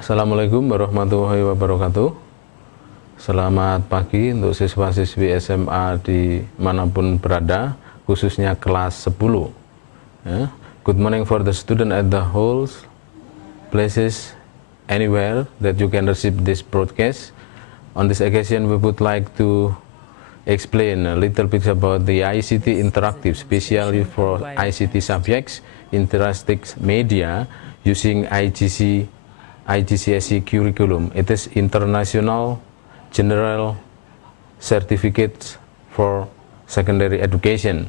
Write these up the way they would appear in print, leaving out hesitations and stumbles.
Assalamualaikum warahmatullahi wabarakatuh. Selamat pagi untuk siswa-siswi SMA di manapun berada, khususnya kelas 10. Good morning for the student at the whole places anywhere that you can receive this broadcast. On this occasion, we would like to explain a little bit about the ICT Interactive, specially for ICT subjects, interactive media using IGCSE curriculum. It is International General Certificate for Secondary Education.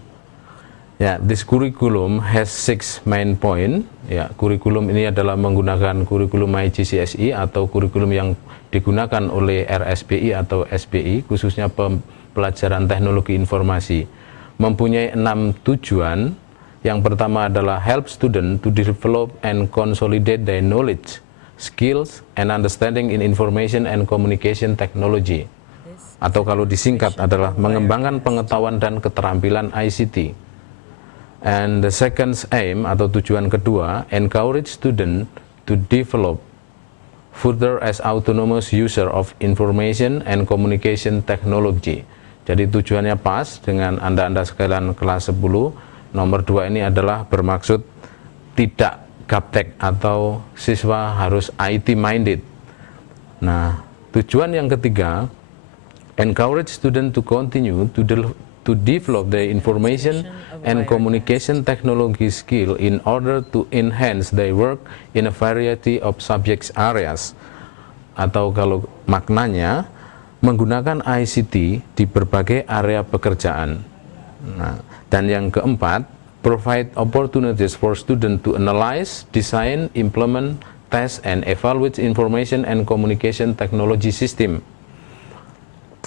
This curriculum has 6 main point. Kurikulum ini adalah menggunakan kurikulum IGCSE atau kurikulum yang digunakan oleh RSBI atau SBI, khususnya pelajaran teknologi informasi. Mempunyai 6 tujuan. Yang pertama adalah help student to develop and consolidate their knowledge, skills, and understanding in information and communication technology. Atau kalau disingkat adalah mengembangkan pengetahuan dan keterampilan ICT. And the second aim atau tujuan kedua, encourage student to develop further as autonomous user of information and communication technology. Jadi tujuannya pas dengan Anda sekalian kelas 10. Nomor 2 ini adalah bermaksud tidak gaptek atau siswa harus IT minded. Nah, tujuan yang ketiga, encourage student to continue to develop their information and communication technology skill in order to enhance their work in a variety of subject areas. Atau kalau maknanya, menggunakan ICT di berbagai area pekerjaan. Nah, dan yang keempat, provide opportunities for student to analyze, design, implement, test, and evaluate information and communication technology system.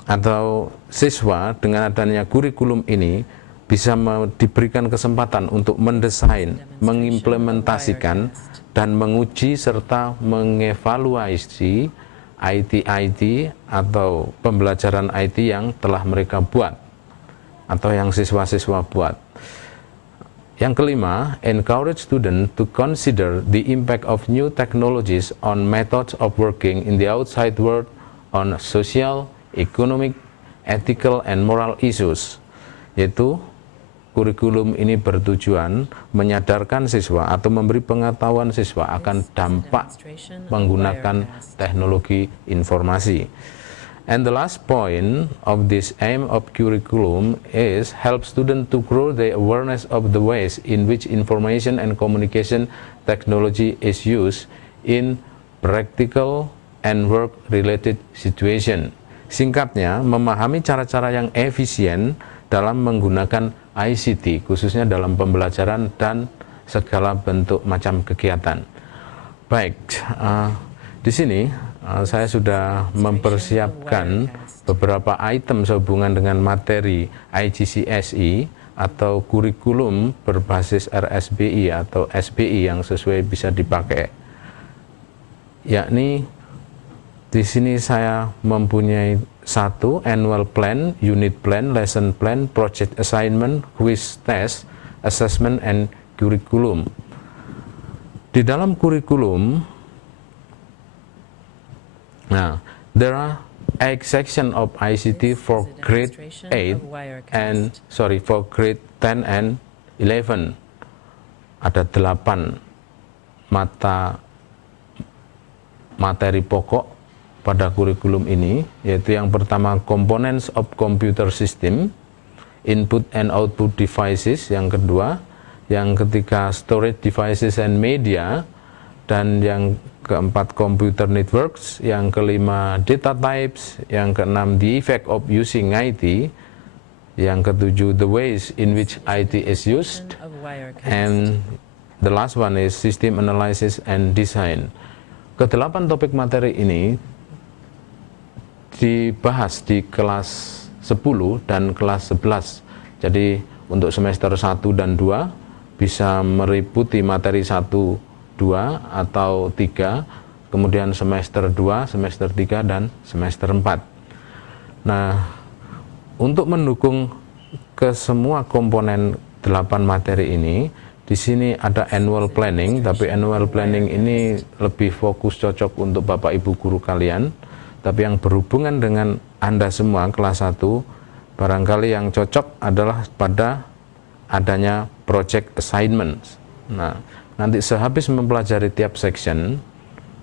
Atau siswa dengan adanya kurikulum ini bisa diberikan kesempatan untuk mendesain, mengimplementasikan, dan menguji serta mengevaluasi IT atau pembelajaran IT yang telah mereka buat atau yang siswa-siswa buat. Yang kelima, encourage student to consider the impact of new technologies on methods of working in the outside world on social, economic, ethical, and moral issues. Yaitu kurikulum ini bertujuan menyadarkan siswa atau memberi pengetahuan siswa akan dampak menggunakan teknologi informasi. And the last point of this aim of curriculum is help students to grow their awareness of the ways in which information and communication technology is used in practical and work-related situation. Singkatnya, memahami cara-cara yang efisien dalam menggunakan ICT, khususnya dalam pembelajaran dan segala bentuk macam kegiatan. Baik, di sini saya sudah mempersiapkan beberapa item sehubungan dengan materi IGCSE atau kurikulum berbasis RSBI atau SBI yang sesuai bisa dipakai. Yakni di sini saya mempunyai 1 annual plan, unit plan, lesson plan, project assignment, quiz test, assessment, and curriculum. Di dalam kurikulum, there are 8 section of ICT for grade 8 and for grade 10 and 11. Ada 8 mata materi pokok pada kurikulum ini, yaitu yang pertama components of computer system, input and output devices, yang kedua, yang ketiga storage devices and media, dan yang keempat computer networks, yang kelima data types, yang keenam the effect of using IT, yang ketujuh the ways in which IT is used, and the last one is system analysis and design. Kedelapan topik materi ini dibahas di kelas 10 dan kelas 11. Jadi untuk semester 1 dan 2 bisa meliputi materi 1, 2 atau 3, kemudian semester 2, semester 3, dan semester 4. Nah, untuk mendukung ke semua komponen 8 materi ini, Di sini ada annual planning, tapi annual planning ini lebih fokus cocok untuk Bapak Ibu guru kalian. Tapi yang berhubungan dengan Anda semua kelas 1, barangkali yang cocok adalah pada adanya project assignment. Nah, nanti sehabis mempelajari tiap section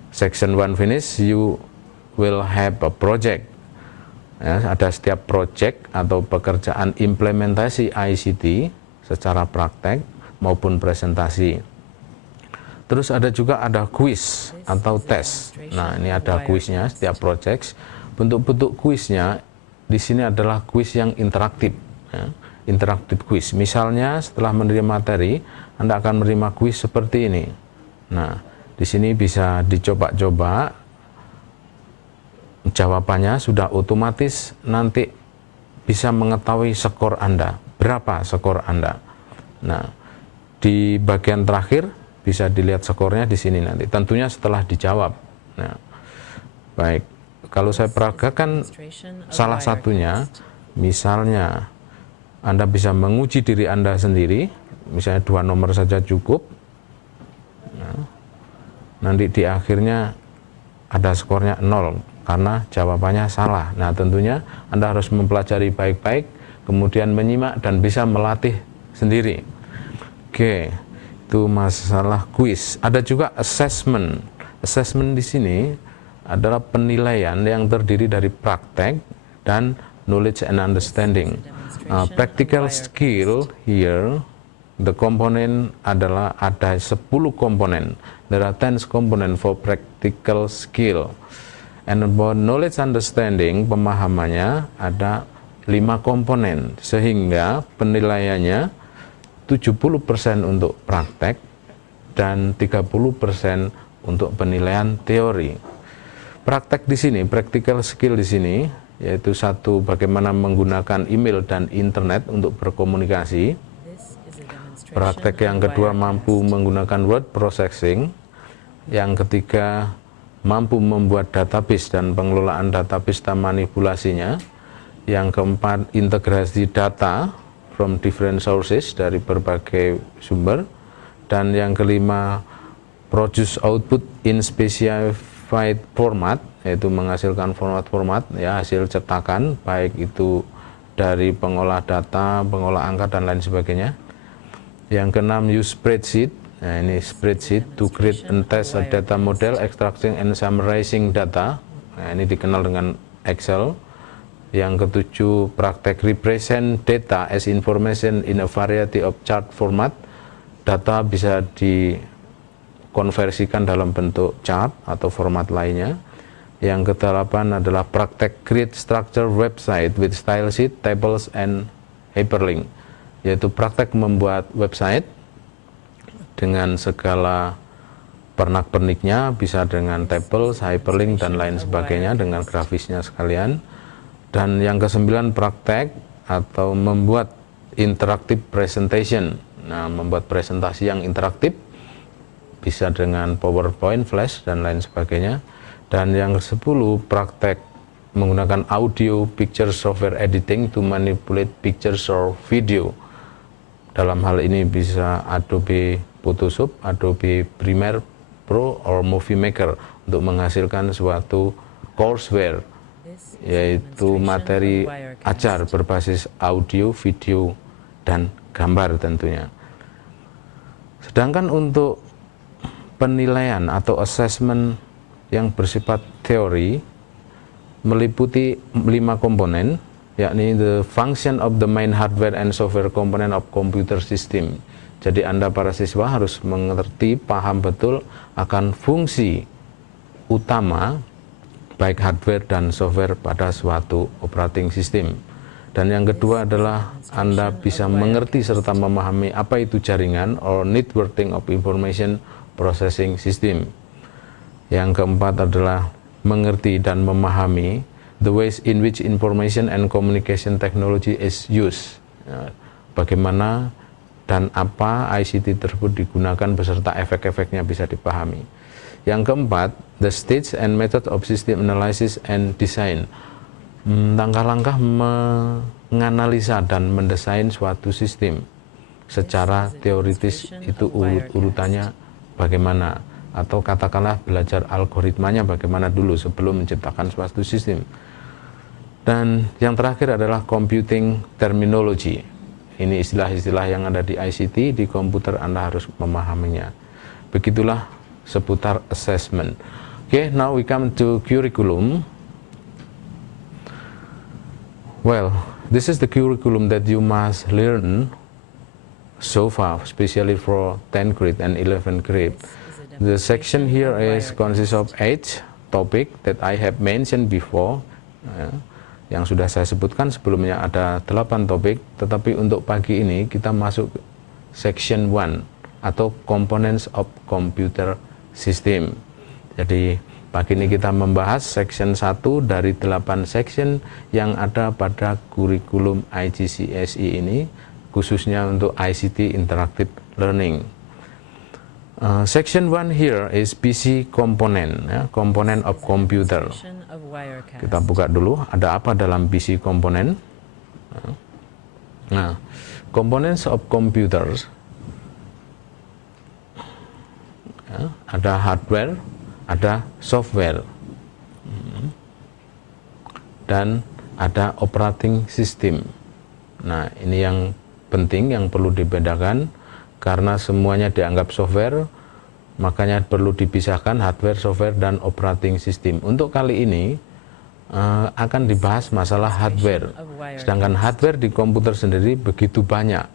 1 finish, you will have a project. Ya, ada setiap project atau pekerjaan implementasi ICT secara praktek maupun presentasi. Terus ada juga quiz atau tes. Nah, ini ada kuisnya setiap project. Bentuk-bentuk kuisnya di sini adalah kuis yang interaktif, ya. Interaktif kuis. Misalnya setelah menerima materi, Anda akan menerima kuis seperti ini. Nah, di sini bisa dicoba-coba, jawabannya sudah otomatis nanti bisa mengetahui skor Anda, berapa skor Anda. Nah, di bagian terakhir bisa dilihat skornya di sini nanti, tentunya setelah dijawab. Nah, baik, kalau saya peragakan salah satunya, misalnya Anda bisa menguji diri Anda sendiri, misalnya 2 nomor saja cukup. Nah, nanti di akhirnya ada skornya 0 karena jawabannya salah. Nah, tentunya Anda harus mempelajari baik-baik, kemudian menyimak dan bisa melatih sendiri. Oke, itu masalah kuis. Ada juga assessment. Assessment di sini adalah penilaian yang terdiri dari praktek dan knowledge and understanding. Practical skill here, the component adalah ada 10 komponen. There are 10 component for practical skill. And about knowledge understanding, pemahamannya ada 5 komponen, sehingga penilaiannya 70% untuk praktek dan 30% untuk penilaian teori. Praktek di sini, practical skill di sini, yaitu 1, bagaimana menggunakan email dan internet untuk berkomunikasi. Praktek yang kedua, mampu menggunakan word processing. Yang ketiga, mampu membuat database dan pengelolaan database dan manipulasinya. Yang keempat, integrasi data from different sources, dari berbagai sumber. Dan yang kelima, produce output in specified format, yaitu menghasilkan format-format, ya, hasil cetakan, baik itu dari pengolah data, pengolah angka dan lain sebagainya. Yang keenam, use spreadsheet. Nah, ini spreadsheet to create and test a data model, extracting and summarizing data. Nah, ini dikenal dengan Excel. Yang ketujuh, praktek represent data as information in a variety of chart format. Data bisa dikonversikan dalam bentuk chart atau format lainnya. Yang kedelapan adalah praktek create structure website with style sheet, tables, and hyperlink, yaitu praktek membuat website dengan segala pernak-perniknya, bisa dengan tables, hyperlink, dan lain sebagainya, dengan grafisnya sekalian. Dan yang kesembilan, praktek atau membuat interactive presentation. Nah, membuat presentasi yang interaktif, bisa dengan PowerPoint, Flash, dan lain sebagainya. Dan yang ke-10, praktek menggunakan audio picture software editing to manipulate pictures or video. Dalam hal ini bisa Adobe Photoshop, Adobe Premiere Pro, or Movie Maker untuk menghasilkan suatu courseware, yaitu materi ajar berbasis audio, video, dan gambar tentunya. Sedangkan untuk penilaian atau assessment yang bersifat teori meliputi 5 komponen, yakni the function of the main hardware and software component of computer system. Jadi Anda para siswa harus mengerti, paham betul akan fungsi utama baik hardware dan software pada suatu operating system. Dan yang kedua adalah Anda bisa mengerti serta memahami apa itu jaringan or networking of information processing system. Yang keempat adalah mengerti dan memahami the ways in which information and communication technology is used. Bagaimana dan apa ICT tersebut digunakan beserta efek-efeknya bisa dipahami. Yang keempat, the stage and method of system analysis and design. Langkah-langkah menganalisa dan mendesain suatu sistem. secara teoritis itu urutannya bagaimana, atau katakanlah belajar algoritmanya bagaimana dulu sebelum menciptakan suatu sistem. Dan yang terakhir adalah computing terminology. Ini istilah-istilah yang ada di ICT, di komputer Anda harus memahaminya. Begitulah seputar assessment. Okay, now we come to curriculum. Well, this is the curriculum that you must learn so far, especially for 10th grade and 11th grade. The section here consists of 8 topic that I have mentioned before. Yang sudah saya sebutkan sebelumnya ada 8 topik, tetapi untuk pagi ini kita masuk section 1 atau components of computer system. Jadi pagi ini kita membahas section 1 dari 8 section yang ada pada kurikulum IGCSE ini, khususnya untuk ICT Interactive Learning. Section 1 here is PC component, component of computer. Kita buka dulu, ada apa dalam PC component. Nah, components of computers, ada hardware, ada software, dan ada operating system. Nah, ini yang penting, yang perlu dibedakan, karena semuanya dianggap software, makanya perlu dipisahkan hardware, software, dan operating system. Untuk kali ini akan dibahas masalah hardware, sedangkan hardware di komputer sendiri begitu banyak.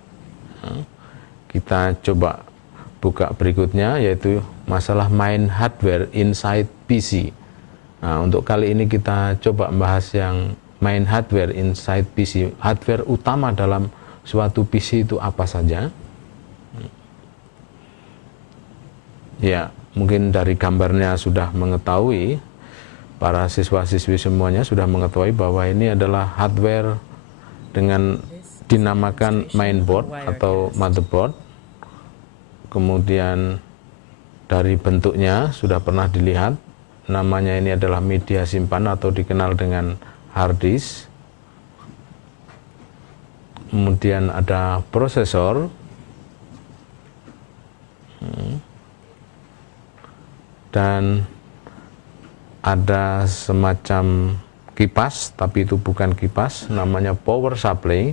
Kita coba buka berikutnya, yaitu masalah main hardware inside PC. Nah, untuk kali ini kita coba membahas yang main hardware inside PC. Hardware utama dalam suatu PC itu apa saja? Ya, mungkin dari gambarnya sudah mengetahui, para siswa-siswi semuanya sudah mengetahui bahwa ini adalah hardware dengan dinamakan mainboard atau motherboard. Kemudian dari bentuknya sudah pernah dilihat, namanya ini adalah media simpan atau dikenal dengan hard disk. Kemudian ada prosesor, dan ada semacam kipas, tapi itu bukan kipas, namanya power supply.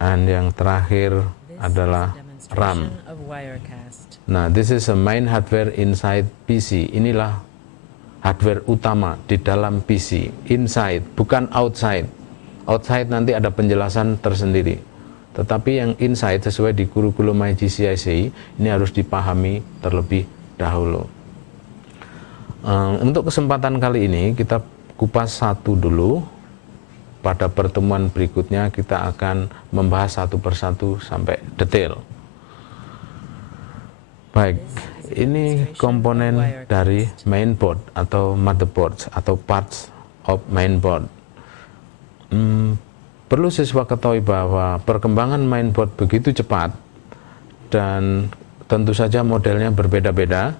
Dan yang terakhir adalah RAM. Nah, this is a main hardware inside PC. Inilah hardware utama di dalam PC, inside, bukan outside. Outside nanti ada penjelasan tersendiri, tetapi yang inside sesuai di kurikulum IGCSE ini harus dipahami terlebih dahulu. Untuk kesempatan kali ini kita kupas satu dulu. Pada pertemuan berikutnya kita akan membahas satu persatu sampai detail. Baik, ini komponen dari mainboard atau motherboard atau parts of mainboard. Perlu siswa ketahui bahwa perkembangan mainboard begitu cepat dan tentu saja modelnya berbeda-beda,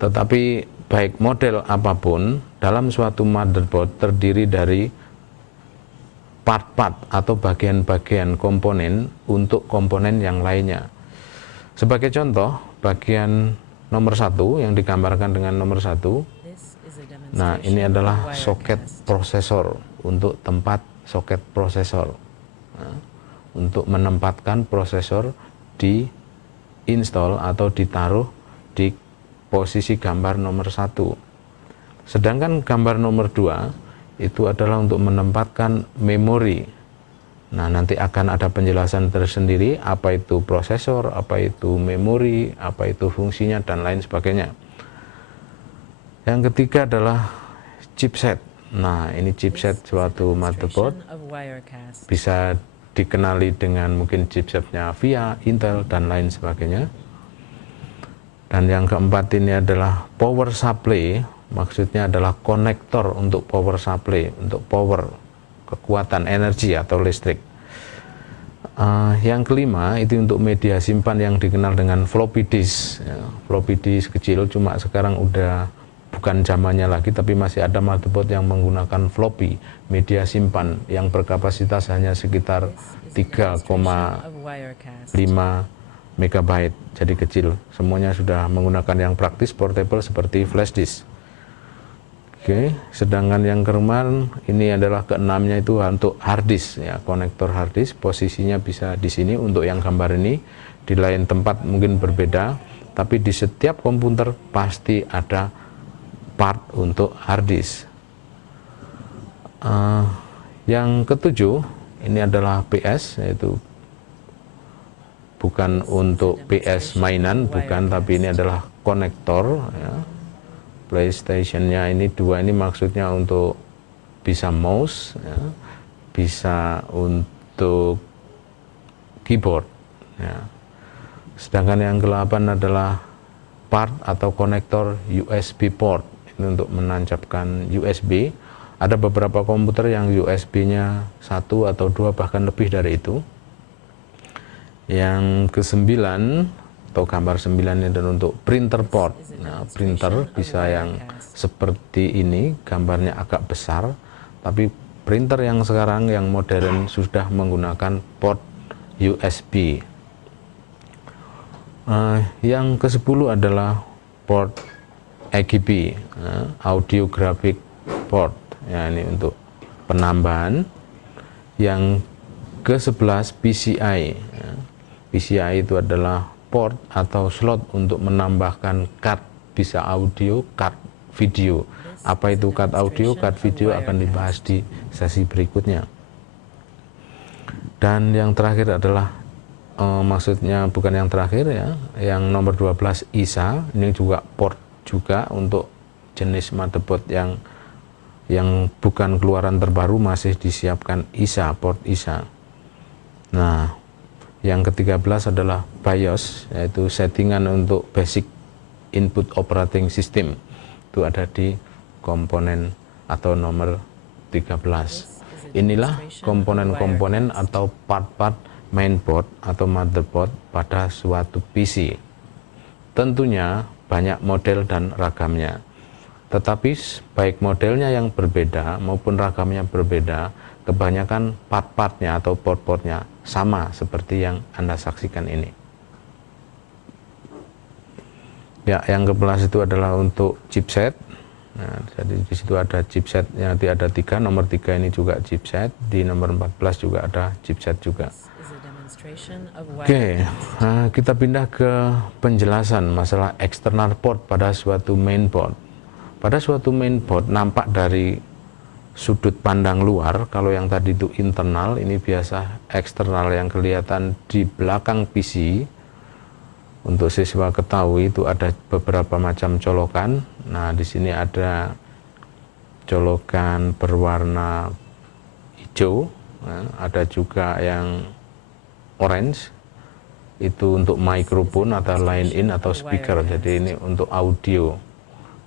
tetapi baik model apapun dalam suatu motherboard terdiri dari part-part atau bagian-bagian komponen untuk komponen yang lainnya. Sebagai contoh, bagian nomor 1 yang digambarkan dengan nomor 1, nah ini adalah soket prosesor, untuk tempat soket prosesor, nah, untuk menempatkan prosesor di install atau ditaruh di posisi gambar nomor 1. Sedangkan gambar nomor 2 itu adalah untuk menempatkan memori. Nah, nanti akan ada penjelasan tersendiri apa itu prosesor, apa itu memori, apa itu fungsinya, dan lain sebagainya. Yang ketiga adalah chipset. Nah, ini chipset suatu motherboard, bisa dikenali dengan mungkin chipsetnya VIA, Intel, dan lain sebagainya. Dan yang keempat ini adalah power supply, maksudnya adalah konektor untuk power supply, untuk power, kekuatan energi atau listrik. Yang kelima itu untuk media simpan yang dikenal dengan floppy disk. Floppy disk kecil, cuma sekarang udah bukan zamannya lagi, tapi masih ada motherboard yang menggunakan floppy, media simpan yang berkapasitas hanya sekitar 3,5 megabyte, jadi kecil. Semuanya sudah menggunakan yang praktis portable seperti flash disk. Oke, sedangkan yang kemarin ini adalah keenamnya itu untuk hard disk ya, konektor hard disk. Posisinya bisa di sini untuk yang gambar ini, di lain tempat mungkin berbeda, tapi di setiap komputer pasti ada part untuk hard disk. Yang ketujuh ini adalah PS, yaitu bukan untuk PS mainan, bukan, tapi ini adalah konektor ya. PlayStation-nya ini dua, ini maksudnya untuk bisa mouse ya, bisa untuk keyboard ya. Sedangkan yang ke-8 adalah part atau konektor USB port, ini untuk menancapkan USB. Ada beberapa komputer yang USB-nya 1 atau 2 bahkan lebih dari itu. Yang ke-9 atau gambar 9 ini dan untuk printer port. Nah, printer bisa yang seperti ini, gambarnya agak besar, tapi printer yang sekarang yang modern sudah menggunakan port USB. Yang ke-10 adalah port AGB, audio graphic port. Ya, ini untuk penambahan. Yang ke-11 PCI. PCI itu adalah port atau slot untuk menambahkan card, bisa audio, card video. Apa itu card audio, card video akan dibahas di sesi berikutnya. Dan yang terakhir adalah maksudnya bukan yang terakhir ya, yang nomor 12 ISA, ini juga port juga untuk jenis motherboard yang bukan keluaran terbaru, masih disiapkan ISA, port ISA. Nah, yang ke-13 adalah BIOS, yaitu settingan untuk basic input operating system. Itu ada di komponen atau nomor 13. Inilah komponen-komponen atau part-part mainboard atau motherboard pada suatu PC. Tentunya banyak model dan ragamnya. Tetapi baik modelnya yang berbeda maupun ragamnya berbeda, kebanyakan part-partnya atau port-portnya sama seperti yang Anda saksikan ini. Ya, yang ke-11 itu adalah untuk chipset. Nah, jadi di situ ada chipset, nanti ada 3, nomor 3 ini juga chipset, di nomor 14 juga ada chipset juga. Oke, kita pindah ke penjelasan masalah external port pada suatu mainboard. Pada suatu mainboard nampak dari sudut pandang luar, kalau yang tadi itu internal, ini biasa eksternal yang kelihatan di belakang PC. Untuk siswa ketahui itu ada beberapa macam colokan. Nah, di sini ada colokan berwarna hijau, ada juga yang orange, itu untuk mikrofon atau line in atau speaker, jadi ini untuk audio.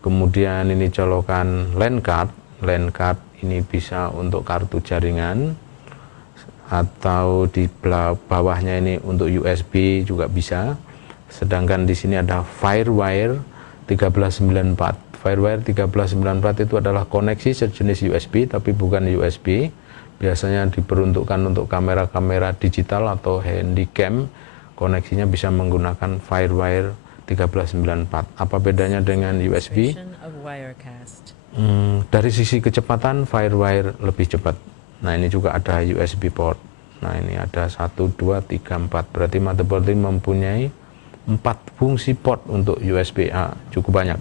Kemudian ini colokan LAN card. LAN card ini bisa untuk kartu jaringan, atau di bawahnya ini untuk USB juga bisa. Sedangkan di sini ada Firewire 1394. Firewire 1394 itu adalah koneksi sejenis USB tapi bukan USB. Biasanya diperuntukkan untuk kamera-kamera digital atau handycam. Koneksinya bisa menggunakan Firewire 1394. Apa bedanya dengan USB? Dari sisi kecepatan Firewire lebih cepat. Nah, ini juga ada USB port. Nah, ini ada 1, 2, 3, 4. Berarti motherboard ini mempunyai 4 fungsi port untuk USB-A, cukup banyak.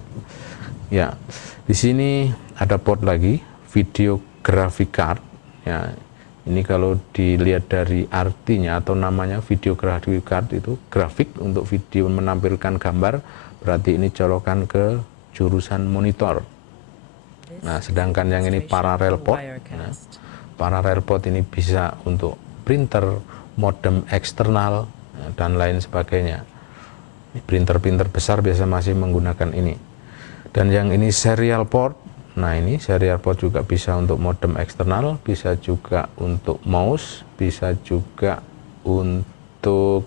Ya, di sini ada port lagi, video graphic card. Ya, ini kalau dilihat dari artinya atau namanya video graphic card, itu grafik untuk video menampilkan gambar, berarti ini colokan ke jurusan monitor. Nah, sedangkan yang ini parallel port. Nah, parallel port ini bisa untuk printer, modem eksternal, dan lain sebagainya. Printer-printer besar biasa masih menggunakan ini. Dan yang ini serial port. Nah, ini serial port juga bisa untuk modem eksternal, bisa juga untuk mouse, bisa juga untuk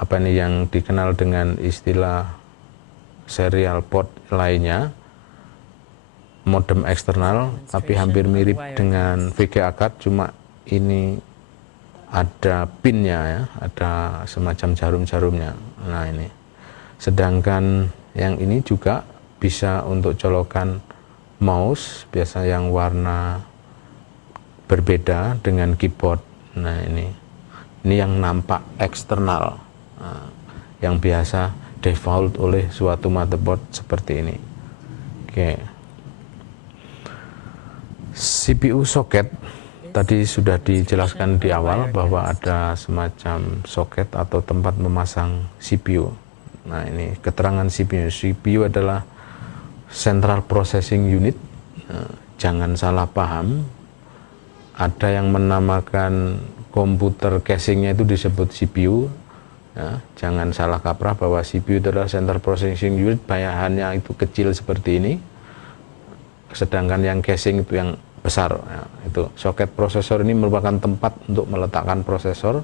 apa ini yang dikenal dengan istilah serial port lainnya. modem eksternal, tapi hampir mirip dengan VGA card, cuma ini ada pinnya ya, ada semacam jarum-jarumnya. Nah ini, sedangkan yang ini juga bisa untuk colokan mouse, biasa yang warna berbeda dengan keyboard. Nah ini yang nampak eksternal, nah, yang biasa default oleh suatu motherboard seperti ini. Oke. CPU socket tadi sudah dijelaskan di awal bahwa ada semacam soket atau tempat memasang CPU. Nah ini keterangan CPU. CPU adalah Central Processing Unit. Jangan salah paham, ada yang menamakan komputer casingnya itu disebut CPU. Ya, jangan salah kaprah bahwa CPU itu adalah Central Processing Unit, bayangannya itu kecil seperti ini, sedangkan yang casing itu yang besar. Ya, itu soket prosesor ini merupakan tempat untuk meletakkan prosesor.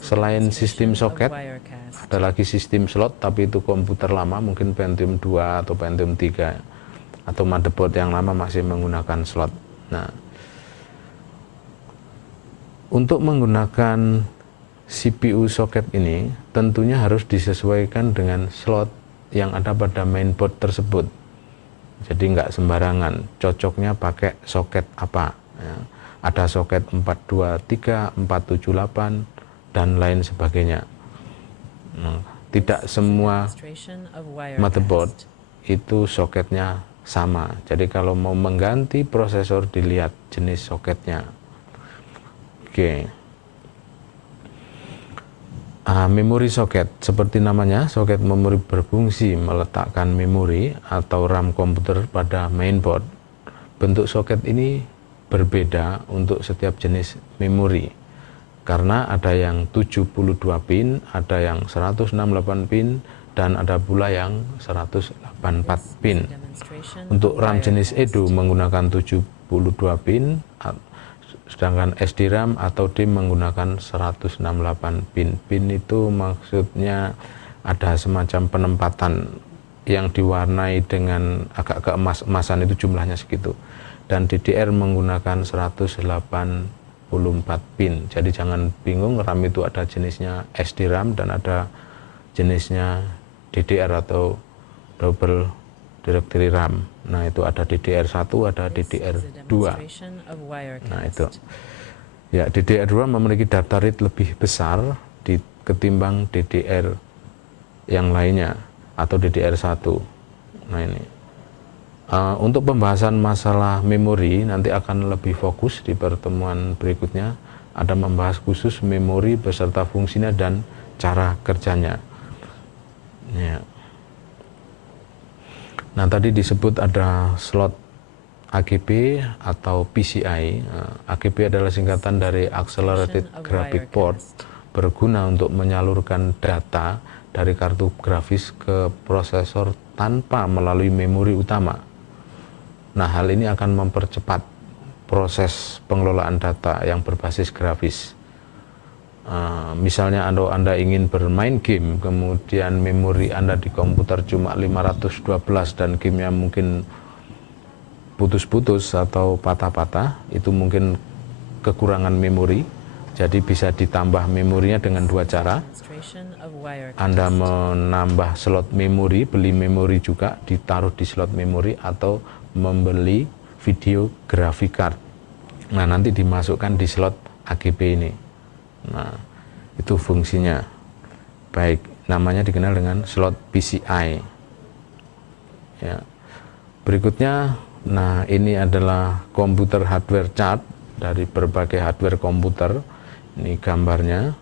Selain sistem soket, ada lagi sistem slot, tapi itu komputer lama, mungkin Pentium 2 atau Pentium 3, atau motherboard yang lama masih menggunakan slot. Nah, untuk menggunakan CPU soket ini tentunya harus disesuaikan dengan slot yang ada pada mainboard tersebut. Jadi nggak sembarangan, cocoknya pakai soket apa ya. Ada soket 423, 478 dan lain sebagainya. Nah, tidak semua motherboard itu soketnya sama. Jadi kalau mau mengganti prosesor dilihat jenis soketnya. Oke. Memori soket, seperti namanya, soket memori berfungsi meletakkan memori atau RAM komputer pada mainboard. Bentuk soket ini berbeda untuk setiap jenis memori, karena ada yang 72 pin, ada yang 168 pin, dan ada pula yang 184 pin. Untuk RAM jenis Edo menggunakan 72 pin, sedangkan SDRAM atau DIMM menggunakan 168 pin. Pin itu maksudnya ada semacam penempatan yang diwarnai dengan agak keemas-emasan, itu jumlahnya segitu. Dan DDR menggunakan 184 pin. Jadi jangan bingung, RAM itu ada jenisnya SDRAM dan ada jenisnya DDR atau double directory RAM. Nah itu ada DDR1, ada DDR2. Nah itu ya, DDR2 memiliki data rate lebih besar ketimbang DDR yang lainnya atau DDR1. Nah ini untuk pembahasan masalah memori nanti akan lebih fokus di pertemuan berikutnya. Ada membahas khusus memori beserta fungsinya dan cara kerjanya ya. Nah tadi disebut ada slot AGP atau PCI. AGP adalah singkatan dari Accelerated Graphic Port, berguna untuk menyalurkan data dari kartu grafis ke prosesor tanpa melalui memori utama. Nah hal ini akan mempercepat proses pengelolaan data yang berbasis grafis. Misalnya Anda ingin bermain game, kemudian memori Anda di komputer cuma 512 dan gamenya mungkin putus-putus atau patah-patah, itu mungkin kekurangan memori. Jadi bisa ditambah memorinya dengan dua cara. Anda menambah slot memori, beli memori juga ditaruh di slot memori, atau membeli video graphic card. Nah nanti dimasukkan di slot AGP ini. Nah itu fungsinya. Baik, namanya dikenal dengan slot PCI ya. Berikutnya, nah ini adalah komputer hardware chart dari berbagai hardware komputer. Ini gambarnya.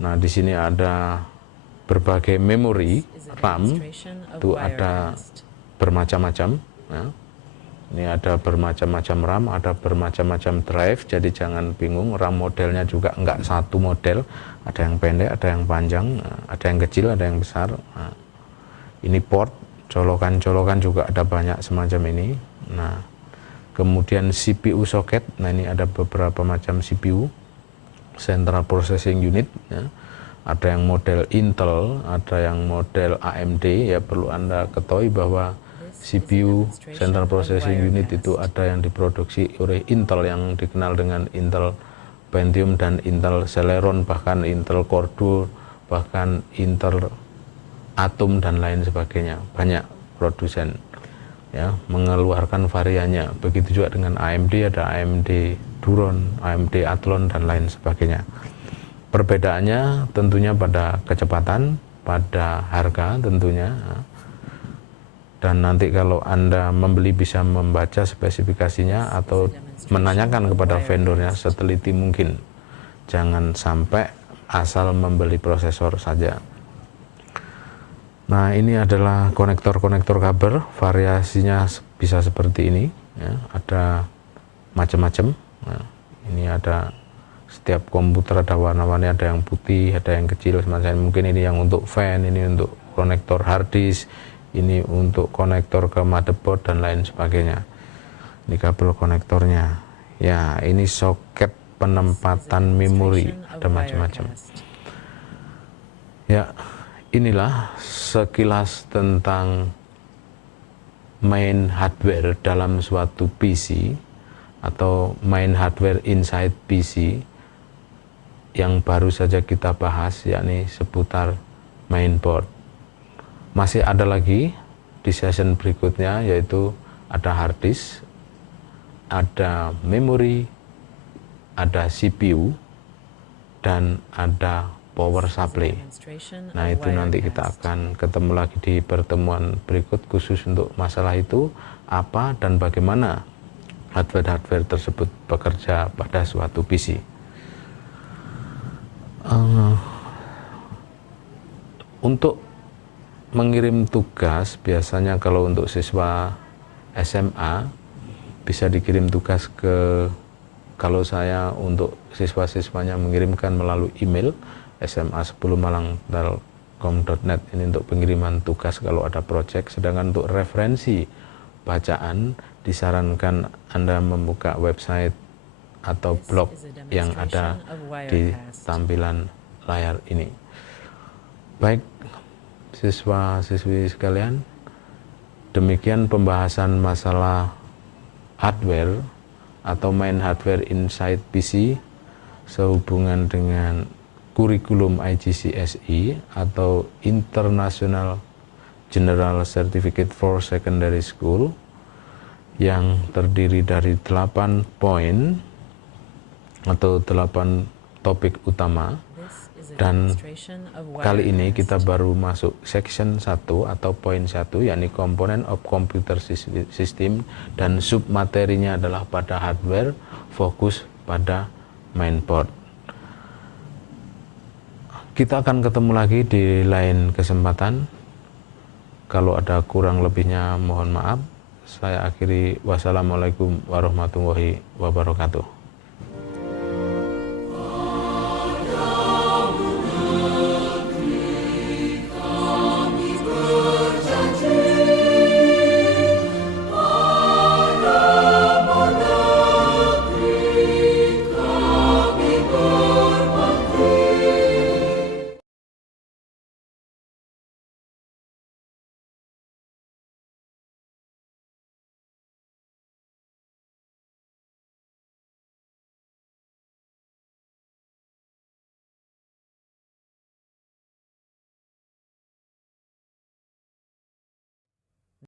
Nah di sini ada berbagai memori RAM, itu ada bermacam-macam ya. Ini ada bermacam-macam RAM, ada bermacam-macam drive, jadi jangan bingung. RAM modelnya juga enggak satu model, ada yang pendek, ada yang panjang, ada yang kecil, ada yang besar. Nah, ini port, colokan-colokan juga ada banyak semacam ini. Nah, kemudian CPU socket, nah ini ada beberapa macam CPU, Central Processing Unit ya. Ada yang model Intel, ada yang model AMD ya. Perlu Anda ketahui bahwa CPU Central Processing Unit itu ada yang diproduksi oleh Intel yang dikenal dengan Intel Pentium dan Intel Celeron, bahkan Intel Core 2, bahkan Intel Atom dan lain sebagainya. Banyak produsen ya mengeluarkan variannya. Begitu juga dengan AMD, ada AMD Duron, AMD Athlon dan lain sebagainya. Perbedaannya tentunya pada kecepatan, pada harga tentunya. Dan nanti kalau Anda membeli bisa membaca spesifikasinya atau menanyakan kepada vendornya seteliti mungkin. Jangan sampai asal membeli prosesor saja. Nah, ini adalah konektor-konektor kabel, variasinya bisa seperti ini ya, ada macam-macam. Nah, ini ada setiap komputer ada warna-warni, ada yang putih, ada yang kecil semacam mungkin ini yang untuk fan, ini untuk konektor hard disk, ini untuk konektor ke motherboard dan lain sebagainya. Ini kabel konektornya. Ya, ini soket penempatan memori, ada macam-macam. Ya, inilah sekilas tentang main hardware dalam suatu PC atau main hardware inside PC yang baru saja kita bahas, yakni seputar mainboard. Masih ada lagi di session berikutnya, yaitu ada hard disk, ada memori, ada CPU, dan ada power supply. Nah, itu nanti kita akan ketemu lagi di pertemuan berikut khusus untuk masalah itu, apa dan bagaimana hardware-hardware tersebut bekerja pada suatu PC. Untuk mengirim tugas, biasanya kalau untuk siswa SMA bisa dikirim tugas ke, kalau saya untuk siswa-siswanya mengirimkan melalui email sma10malang.com.net, ini untuk pengiriman tugas kalau ada project. Sedangkan untuk referensi bacaan disarankan Anda membuka website atau blog yang ada di tampilan layar ini. Baik siswa-siswi sekalian, demikian pembahasan masalah hardware atau main hardware inside PC sehubungan dengan kurikulum IGCSE atau International General Certificate for Secondary School yang terdiri dari 8 poin atau 8 topik utama. Dan kali ini kita baru masuk section 1 atau poin 1, yakni component of computer system, dan submaterinya adalah pada hardware, fokus pada mainboard. Kita akan ketemu lagi di lain kesempatan. Kalau ada kurang lebihnya mohon maaf. Saya akhiri, wassalamualaikum warahmatullahi wabarakatuh.